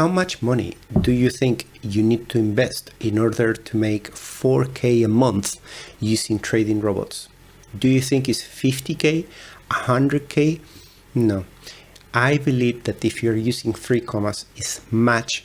how much money do you think you need to invest in order to make 4K a month using trading robots? Do you think it's 50K, 100K? No. I believe that if you're using 3 commas, it's much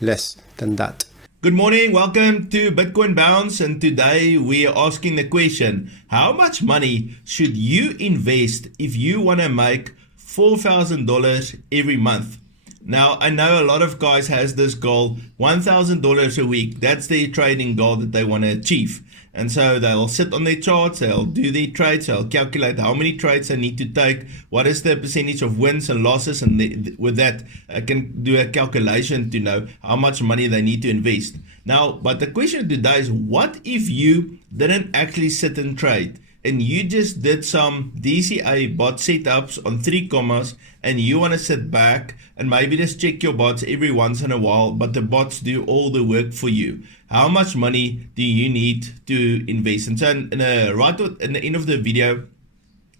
less than that. Good morning, welcome to Bitcoin Bounce, and today we are asking the question, how much money should you invest if you want to make $4,000 every month? Now, I know a lot of guys has this goal, $1,000 a week. That's their trading goal that they want to achieve. And so they'll sit on their charts, they'll do their trades, they'll calculate how many trades they need to take, what is the percentage of wins and losses, and with that, I can do a calculation to know how much money they need to invest. Now, but the question today is, what if you didn't actually sit and trade, and you just did some DCA bot setups on 3 commas, and you want to sit back and maybe just check your bots every once in a while, but the bots do all the work for you? How much money do you need to invest? And so right in the end of the video,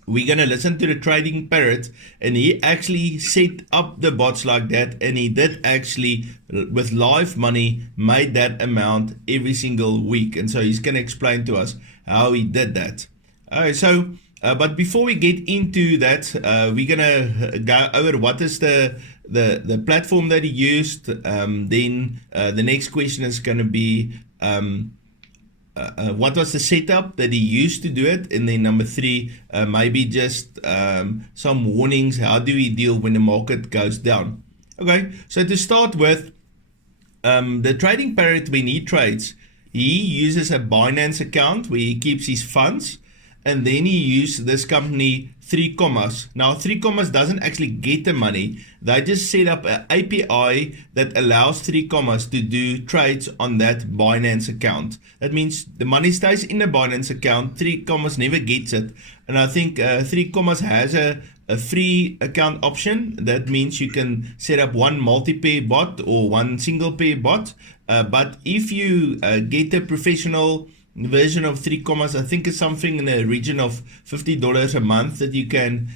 we're going to listen to the Trading Parrot, and he actually set up the bots like that, and he did actually, with live money, made that amount every single week. And so he's going to explain to us how he did that. Alright, so but before we get into that, we're gonna go over what is the platform that he used. Then the next question is going to be what was the setup that he used to do it, and then number 3, maybe just some warnings. How do we deal when the market goes down? Okay, so to start with, the Trading Parrot, when he trades, he uses a Binance account where he keeps his funds. And then he used this company 3 commas. Now 3 commas doesn't actually get the money. They just set up an API that allows 3 commas to do trades on that Binance account. That means the money stays in the Binance account. 3 commas never gets it. And I think 3 commas has a free account option. That means you can set up one multi-pair bot or one single pair bot. But if you get a professional version of 3 commas, I think it's something in the region of $50 a month that you can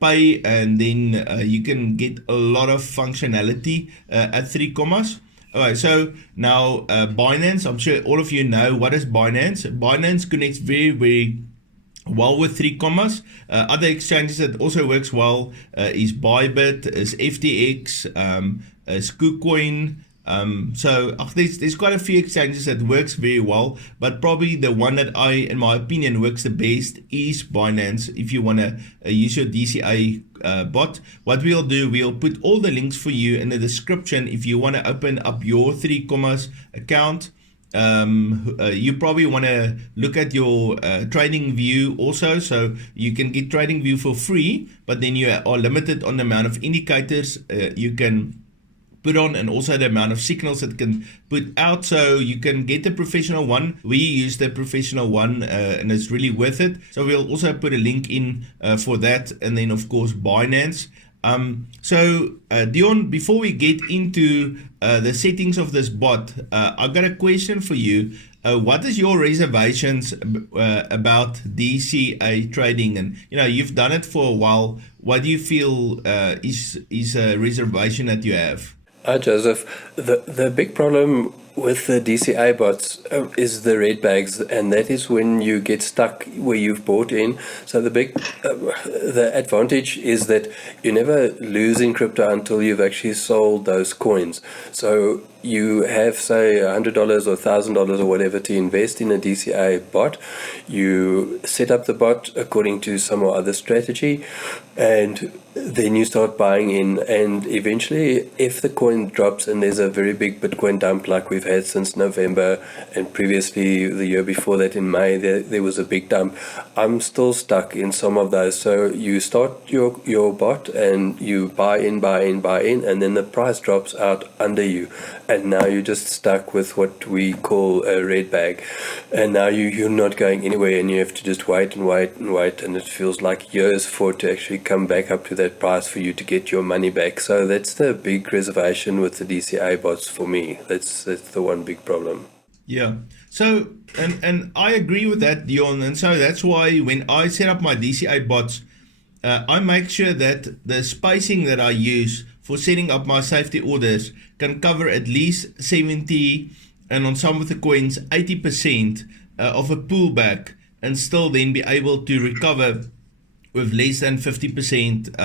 pay, and then you can get a lot of functionality at 3 commas. Alright, so now Binance, I'm sure all of you know what is Binance. Binance connects very well with 3 commas. Other exchanges that also works well is Bybit, is FTX, is KuCoin. So there's quite a few exchanges that works very well, but probably the one that in my opinion, works the best is Binance. If you want to use your DCA bot, what we'll do, we'll put all the links for you in the description. If you want to open up your 3 commas account, you probably want to look at your Trading View also, so you can get Trading View for free, but then you are limited on the amount of indicators you can put on, and also the amount of signals that can put out. So you can get the professional one. We use the professional one, and it's really worth it. So we'll also put a link in for that, and then of course Binance. So Dion, before we get into the settings of this bot, I've got a question for you. What is your reservations about DCA trading? And you've done it for a while. What do you feel is a reservation that you have? Hi Joseph, the big problem with the DCA bots is the red bags, and that is when you get stuck where you've bought in. So the advantage is that you never lose in crypto until you've actually sold those coins. So you have, say, $100 or $1,000 or whatever to invest in a DCA bot. You set up the bot according to some or other strategy, and then you start buying in, and eventually if the coin drops, and there's a very big Bitcoin dump like we've had since November, and previously the year before that in May there was a big dump, I'm still stuck in some of those. So you start your bot and you buy in, and then the price drops out under you, and now you're just stuck with what we call a red bag, and now you're not going anywhere, and you have to just wait, and it feels like years for it to actually come back up to that price for you to get your money back. So that's the big reservation with the DCA bots for me. That's the one big problem. Yeah. So and I agree with that, Dion. And so that's why when I set up my DCA bots, I make sure that the spacing that I use for setting up my safety orders can cover at least 70, and on some of the coins 80% of a pullback, and still then be able to recover with less than 50%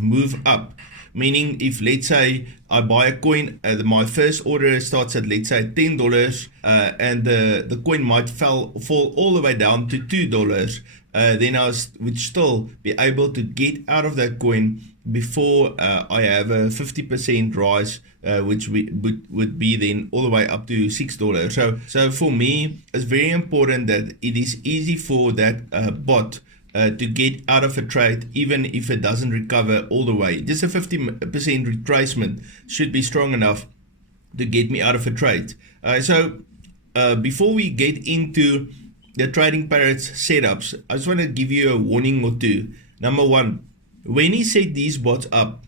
move up. Meaning, if let's say I buy a coin, my first order starts at let's say $10, and the coin might fall all the way down to $2, then I would still be able to get out of that coin before I have a 50% rise, which would be then all the way up to $6. So for me, it's very important that it is easy for that bot to get out of a trade, even if it doesn't recover all the way. Just a 50% retracement should be strong enough to get me out of a trade. So before we get into the Trading Parrot's setups, I just want to give you a warning or two. Number one, when he set these bots up,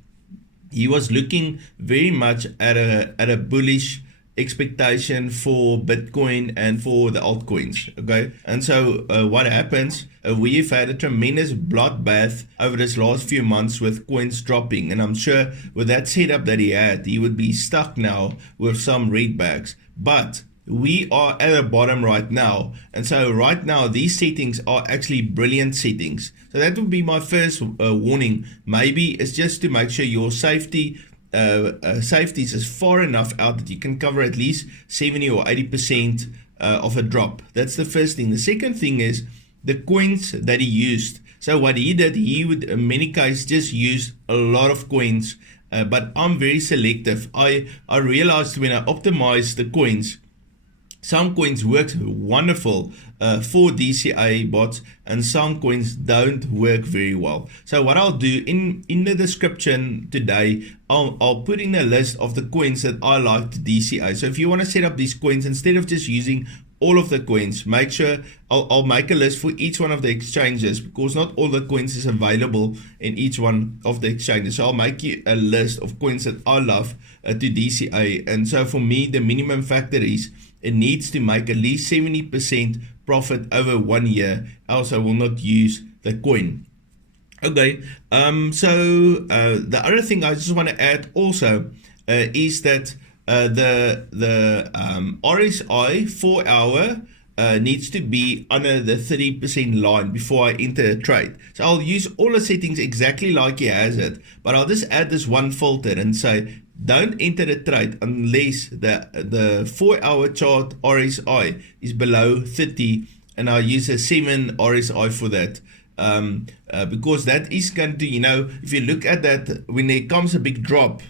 he was looking very much at a bullish expectation for Bitcoin and for the altcoins, okay? And so what happens, we've had a tremendous bloodbath over this last few months with coins dropping, and I'm sure with that setup that he had, he would be stuck now with some readbacks. But we are at the bottom right now, and so right now these settings are actually brilliant settings. So that would be my first warning. Maybe it's just to make sure your safety is far enough out that you can cover at least 70 or 80% of a drop. That's the first thing. The second thing is the coins that he used. So what he did, he would in many cases just use a lot of coins, but I'm very selective. I realized when I optimized the coins, some coins work wonderful for DCA bots, and some coins don't work very well. So what I'll do in the description today, I'll put in a list of the coins that I like to DCA. So if you want to set up these coins, instead of just using all of the coins, make sure I'll make a list for each one of the exchanges, because not all the coins is available in each one of the exchanges. So I'll make you a list of coins that I love to DCA. And so for me, the minimum factor is it needs to make at least 70% profit over 1 year, else I will not use the coin. Okay, so the other thing I just want to add also is that the RSI 4 hour needs to be under the 30% line before I enter a trade. So I'll use all the settings exactly like he has it, but I'll just add this one filter and say, don't enter the trade unless the 4 hour chart RSI is below 30, and I use a 7 RSI for that. Because that is going to, if you look at that, when there comes a big drop,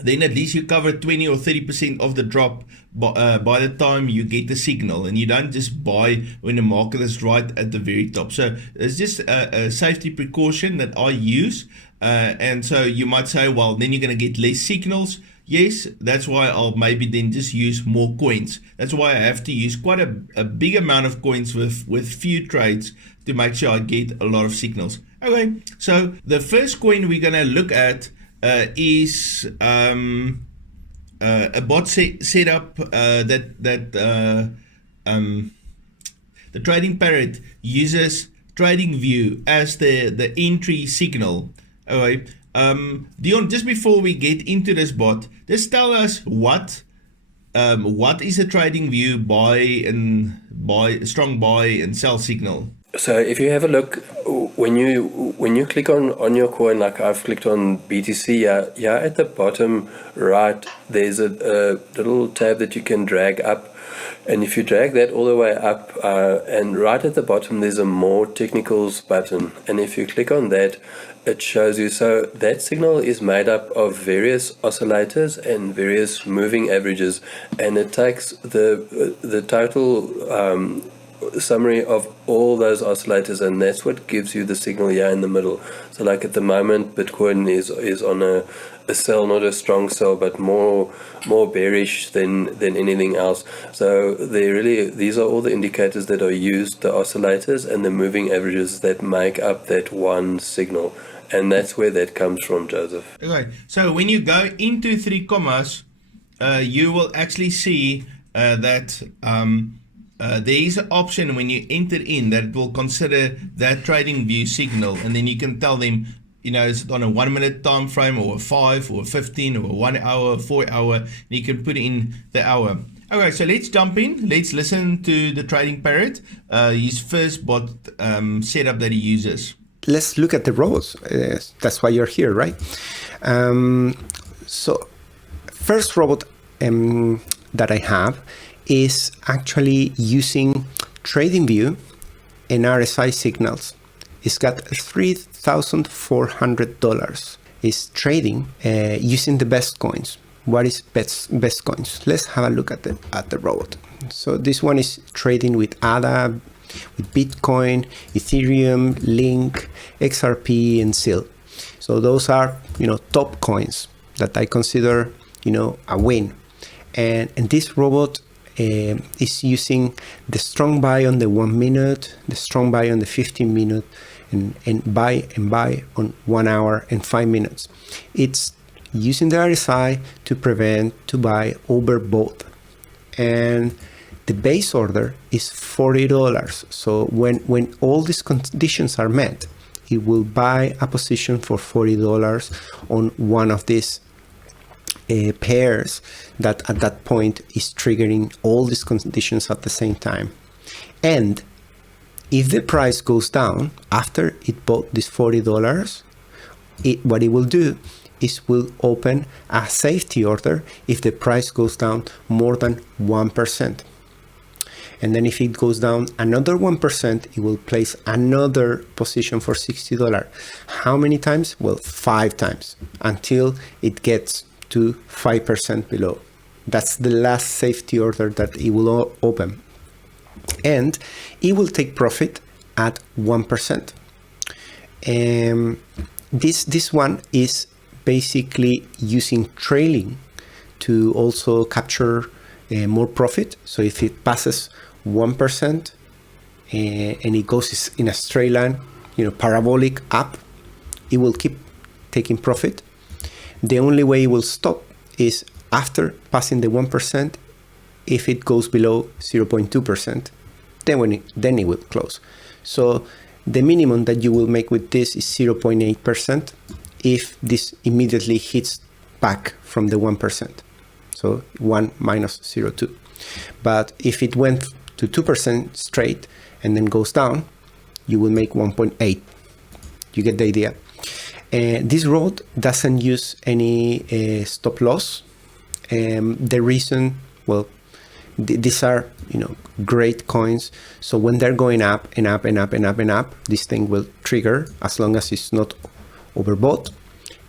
then at least you cover 20 or 30% of the drop by the time you get the signal, and you don't just buy when the market is right at the very top. So it's just a safety precaution that I use. And so you might say, well, then you're going to get less signals. Yes, that's why I'll maybe then just use more coins. That's why I have to use quite a big amount of coins with few trades to make sure I get a lot of signals. Okay, so the first coin we're going to look at is a bot setup that the Trading Parrot uses TradingView as the entry signal. Alright, Dion, just before we get into this bot, just tell us what is a TradingView strong buy and sell signal. So if you have a look, when you click on your coin, like I've clicked on BTC, yeah, at the bottom right, there's a little tab that you can drag up. And if you drag that all the way up, and right at the bottom, there's a more technicals button. And if you click on that, it shows you. So that signal is made up of various oscillators and various moving averages. And it takes the total summary of all those oscillators, and that's what gives you the signal here in the middle. So like at the moment, Bitcoin is on a sell, not a strong sell, but more bearish than anything else. So these are all the indicators that are used, the oscillators and the moving averages that make up that one signal. And that's where that comes from, Joseph. Okay, so when you go into 3 commas, you will actually see that there is an option when you enter in that it will consider that TradingView signal, and then you can tell them is it on a 1 minute time frame, or a 5 or a 15 or a 1 hour, 4 hour, and you can put in the hour. Okay, so let's jump in. Let's listen to the Trading Parrot, his first bot setup that he uses. Let's look at the robots. That's why you're here, right? So first robot that I have is actually using TradingView and RSI signals. It's got $3,400. It's trading using the best coins. What is best coins? Let's have a look at the robot. So this one is trading with ADA, with Bitcoin, Ethereum, Link, XRP, and SIL. So those are top coins that I consider a win. And this robot is using the strong buy on the 1 minute, the strong buy on the 15 minute, and buy on 1 hour and 5 minutes. It's using the RSI to buy overbought. And the base order is $40. So when all these conditions are met, it will buy a position for $40 on one of these pairs that at that point is triggering all these conditions at the same time. And if the price goes down after it bought this $40, what it will do is will open a safety order if the price goes down more than 1%. And then if it goes down another 1%, it will place another position for $60. How many times? Well, 5 times until it gets to 5% below. That's the last safety order that it will open. And it will take profit at 1%. This one is basically using trailing to also capture more profit. So if it passes 1% and it goes in a straight line, parabolic up, it will keep taking profit. The only way it will stop is after passing the 1%. If it goes below 0.2%, then it will close. So the minimum that you will make with this is 0.8% if this immediately hits back from the 1%. So 1 minus 0.2. But if it went to 2% straight and then goes down, you will make 1.8. You get the idea. This robot doesn't use any stop loss. The reason, well, these are great coins. So when they're going up and up and up and up and up, this thing will trigger as long as it's not overbought.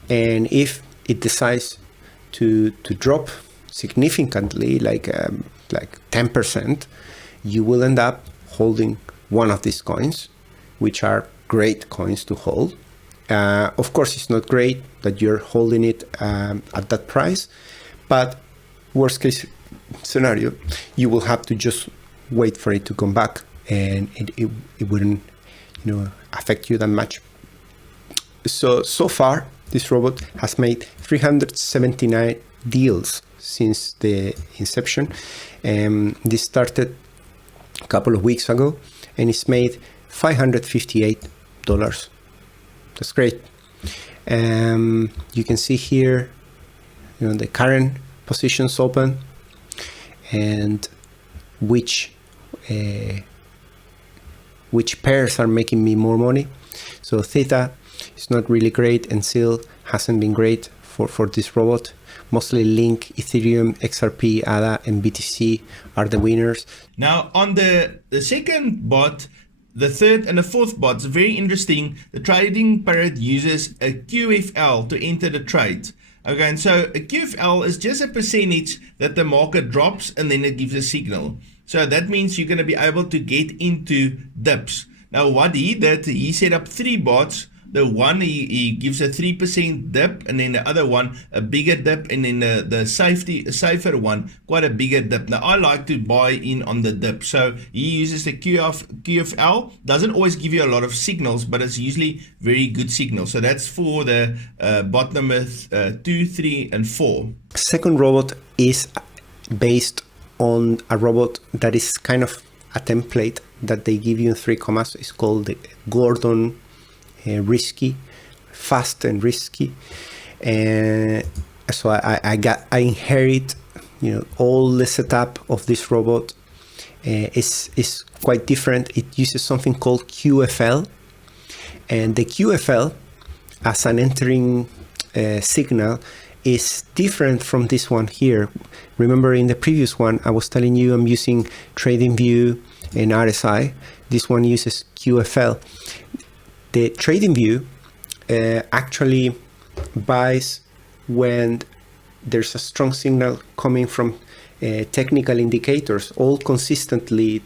And if it decides to drop significantly, like 10%, you will end up holding one of these coins, which are great coins to hold. Of course, it's not great that you're holding it at that price, but worst case scenario, you will have to just wait for it to come back, and it wouldn't affect you that much. So far, this robot has made 379 deals since the inception. This started a couple of weeks ago, and it's made $558. That's great. You can see here, the current positions open and which pairs are making me more money. So Theta is not really great, and SIL hasn't been great for this robot. Mostly Link, Ethereum, XRP, ADA, and BTC are the winners. Now on the second bot, the third and the fourth bots, very interesting. The Trading Parrot uses a QFL to enter the trade. Okay, and so a QFL is just a percentage that the market drops, and then it gives a signal. So that means you're going to be able to get into dips. Now what he did, he set up 3 bots. The one, he gives a 3% dip, and then the other one a bigger dip, and then the safer one quite a bigger dip. Now I like to buy in on the dip, so he uses the QFL. Doesn't always give you a lot of signals, but it's usually very good signals. So that's for the bot number 2, 3, and 4. Second robot is based on a robot that is kind of a template that they give you in 3 commas. It's called the Gordon Risky fast and risky. And so I inherit, all the setup of this robot is quite different. It uses something called QFL, and the QFL as an entering signal is different from this one here. Remember, in the previous one, I was telling you I'm using TradingView and RSI. This one uses QFL. The TradingView actually buys when there's a strong signal coming from technical indicators, all consistently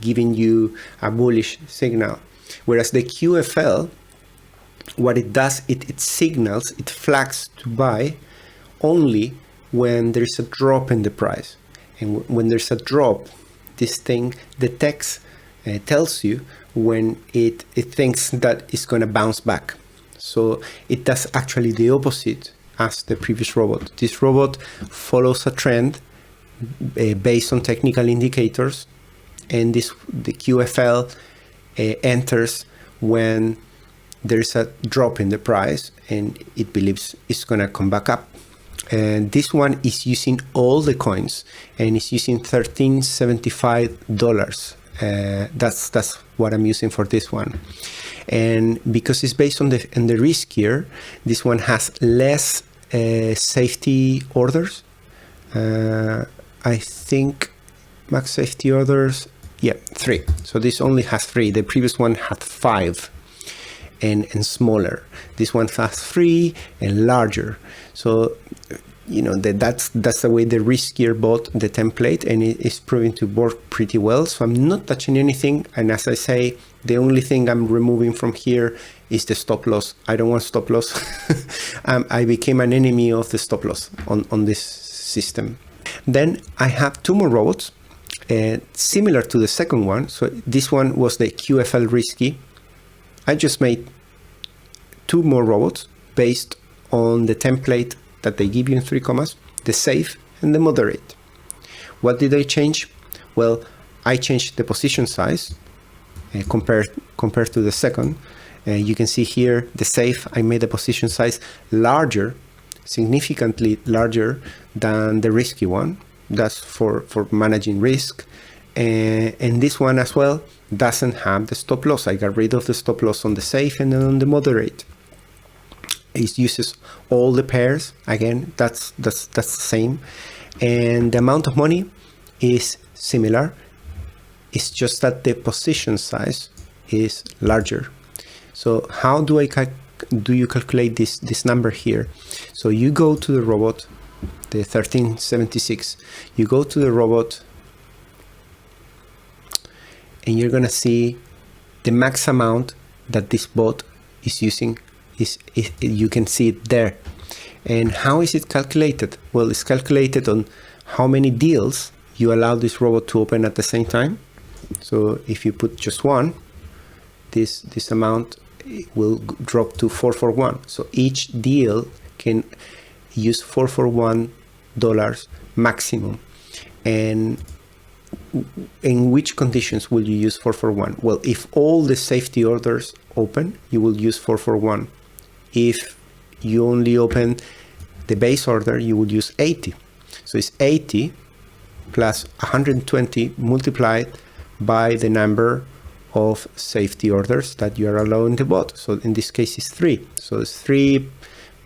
giving you a bullish signal. Whereas the QFL, what it does, it signals, it flags to buy only when there's a drop in the price. And when there's a drop, this thing detects, tells you when it thinks that it's going to bounce back. So it does actually the opposite as the previous robot. This robot follows a trend based on technical indicators, and the QFL enters when there's a drop in the price and it believes it's going to come back up. And this one is using all the coins and it's using $13.75. That's what I'm using for this one. And because it's based on the riskier, this one has less safety orders. I think max safety orders, 3. So this only has 3. The previous one had 5 and smaller. This one has 3 and larger. So that's the way the riskier bought the template, and it is proving to work pretty well. So I'm not touching anything, and as I say, the only thing I'm removing from here is the stop loss. I don't want stop loss. I became an enemy of the stop loss on this system. Then I have 2 more robots similar to the second one. So this one was the QFL risky. I just made 2 more robots based on the template that they give you in 3 commas, the safe and the moderate. What did I change? Well, I changed the position size compared to the second. You can see here the safe, I made the position size larger, significantly larger than the risky one. That's for managing risk. And this one as well doesn't have the stop loss. I got rid of the stop loss on the safe and then on the moderate. It uses all the pairs. Again, that's the same. And the amount of money is similar. It's just that the position size is larger. So how do you calculate this number here? So you go to the robot, the 1376. You go to the robot and you're gonna see the max amount that this bot is using. You can see it there. And how is it calculated? Well, it's calculated on how many deals you allow this robot to open at the same time. So if you put just one, this amount will drop to 441. So each deal can use $441 maximum. And in which conditions will you use 441? Well, if all the safety orders open, you will use 441. If you only open the base order, you would use 80. So it's 80 plus 120 multiplied by the number of safety orders that you are allowing the bot. So in this case, it's 3. So it's 3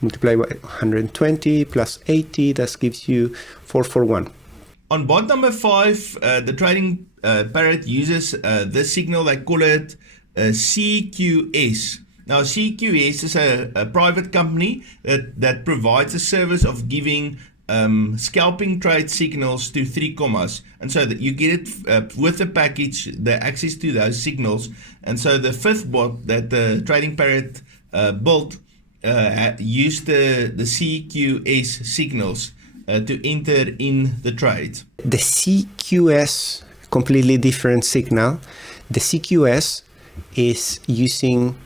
multiplied by 120 plus 80. That gives you 441. On bot number 5, the Trading Parrot uses this signal. They call it CQS. Now, CQS is a private company that provides a service of giving scalping trade signals to 3 commas. And so that you get it with the package, the access to those signals. And so the 5th bot that the Trading Parrot built used the CQS signals to enter in the trade. The CQS, completely different signal. The CQS is using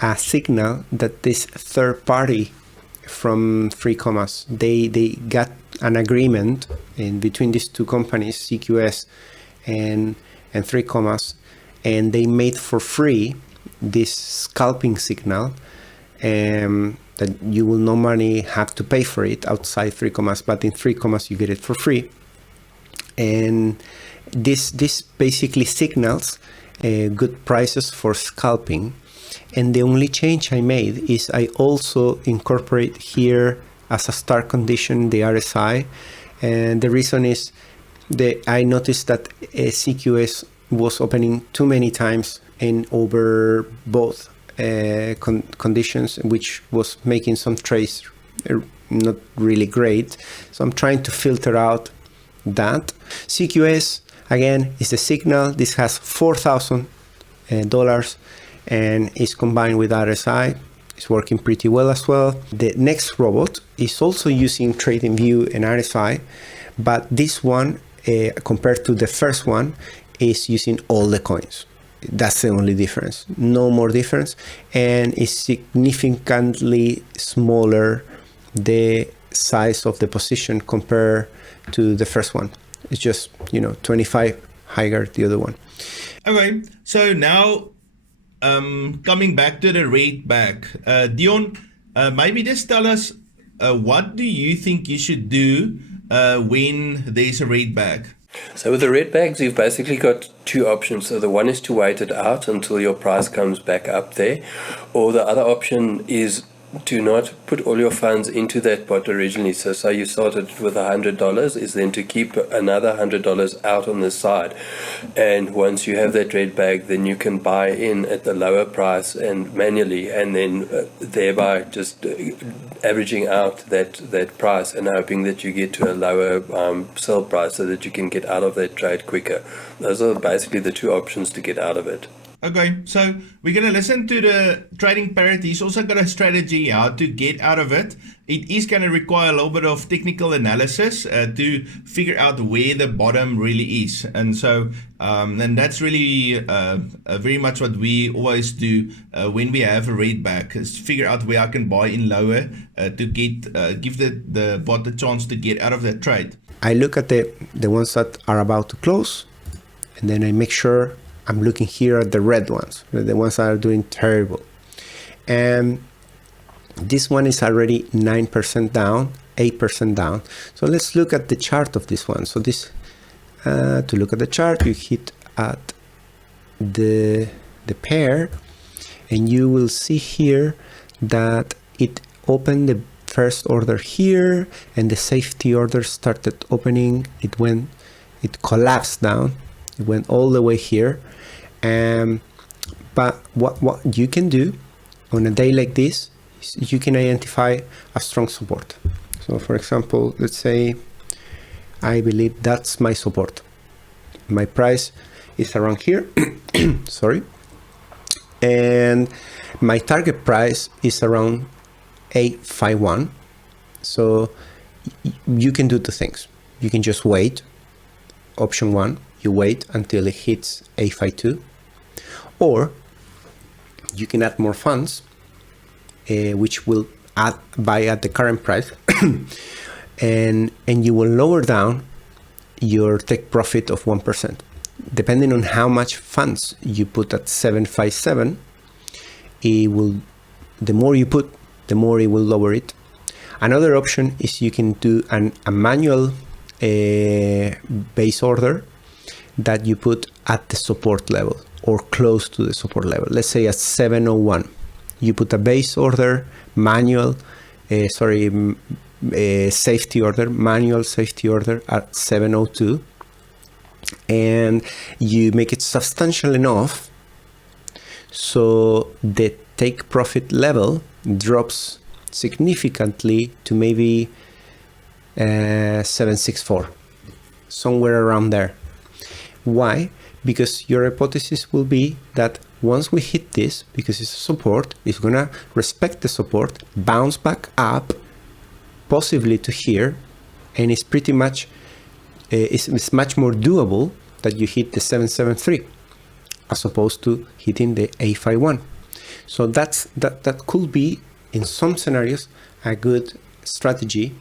a signal that this third party from 3 commas, they got an agreement in between these 2 companies, CQS and 3 commas, and they made for free this scalping signal. that you will normally have to pay for it outside 3 commas, but in 3 commas you get it for free. And this basically signals good prices for scalping. And the only change I made is I also incorporate here as a start condition the RSI. And the reason is that I noticed that CQS was opening too many times and over both conditions, which was making some trades not really great. So I'm trying to filter out that. CQS again is the signal. This has $4,000 and is combined with RSI. It's working pretty well as well. The next robot is also using TradingView and RSI, but this one compared to the first one is using all the coins. That's the only difference, no more difference, and is significantly smaller the size of the position compared to the first one. It's just 25 higher the other one. Okay, so now coming back to the rate bag, Dion, maybe just tell us what do you think you should do when there's a rate bag? So with the red bags, you've basically got two options. So the one is to wait it out until your price comes back up there, or the other option is to not put all your funds into that pot originally. So you started with $100, is then to keep another $100 out on the side. And once you have that red bag, then you can buy in at the lower price and manually, and then thereby just averaging out that price and hoping that you get to a lower sell price so that you can get out of that trade quicker. Those are basically the two options to get out of it. Okay, so we're going to listen to the Trading Parrot. He's also got a strategy how to get out of it. It is going to require a little bit of technical analysis to figure out where the bottom really is. And so, and that's really very much what we always do when we have a rate back, is figure out where I can buy in lower to get give the bot the chance to get out of that trade. I look at the ones that are about to close, and then I make sure I'm looking here at the red ones, the ones that are doing terrible. And this one is already 9% down, 8% down. So let's look at the chart of this one. So this, to look at the chart, you hit at the pair, and you will see here that it opened the first order here, and the safety order started opening. It collapsed down. It went all the way here. But what you can do on a day like this is you can identify a strong support. So for example, let's say I believe that's my support. My price is around here, sorry. And my target price is around 851. So you can do two things. You can just wait. Option one, you wait until it hits 852. Or you can add more funds, which will buy at the current price, and you will lower down your take profit of 1%. Depending on how much funds you put at 757, the more you put, the more it will lower it. Another option is you can do a manual base order that you put at the support level or close to the support level. Let's say at 701, you put a base order, manual safety order, manual safety order at 702, and you make it substantial enough so the take profit level drops significantly to maybe 764, somewhere around there. Why? Because your hypothesis will be that once we hit this, because it's a support, it's gonna respect the support, bounce back up, possibly to here, and it's pretty much, it's much more doable that you hit the 773 as opposed to hitting the 851. So that could be, in some scenarios, a good strategy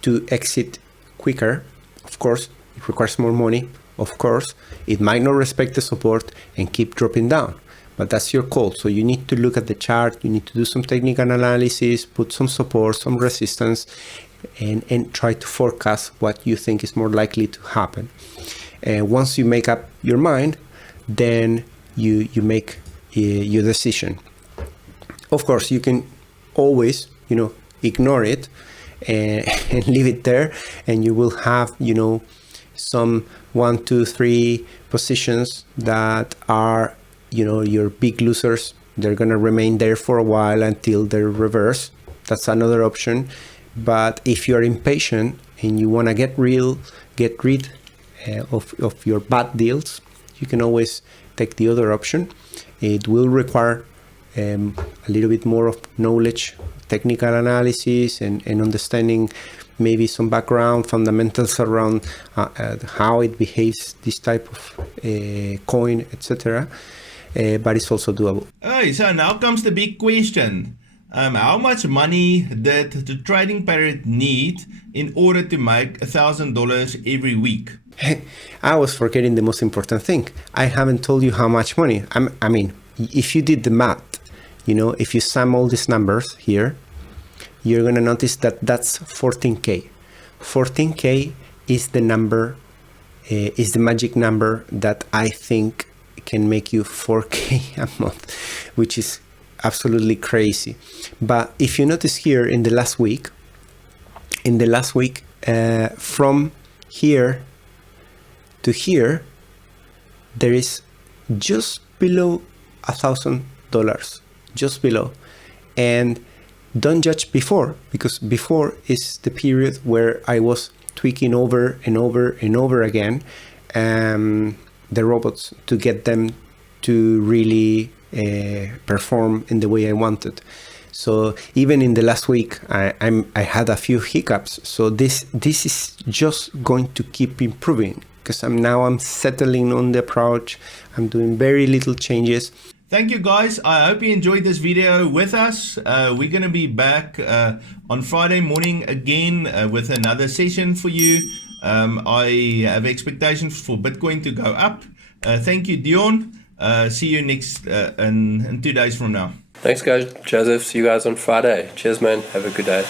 to exit quicker. Of course, it requires more money. Of course, it might not respect the support and keep dropping down. but that's your call. So you need to look at the chart, you need to do some technical analysis, put some support, some resistance, and try to forecast what you think is more likely to happen. And once you make up your mind, then you make your decision. Of course, you can always, ignore it and leave it there, and you will have, some 1, 2, 3 positions that are, your big losers. They're gonna remain there for a while until they're reversed. That's another option. But if you're impatient and you wanna get rid of your bad deals, you can always take the other option. It will require a little bit more of knowledge, technical analysis, and understanding maybe some background fundamentals around how it behaves, this type of coin, etc. But it's also doable. Okay, so now comes the big question. How much money did the Trading Parrot need in order to make $1,000 every week? I was forgetting the most important thing. I haven't told you how much money. I mean, if you did the math, if you sum all these numbers here, you're going to notice that that's 14K. 14K is the number, is the magic number that I think can make you 4K a month, which is absolutely crazy. But if you notice here in the last week, from here to here, there is just below $1,000, just below. And don't judge before, because before is the period where I was tweaking over and over and over again the robots to get them to really perform in the way I wanted. So even in the last week, I had a few hiccups. So this is just going to keep improving, because I'm settling on the approach. I'm doing very little changes. Thank you guys. I hope you enjoyed this video with us. We're going to be back on Friday morning again with another session for you. I have expectations for Bitcoin to go up. Thank you, Dion. See you next in 2 days from now. Thanks, guys. Joseph, see you guys on Friday. Cheers, man. Have a good day.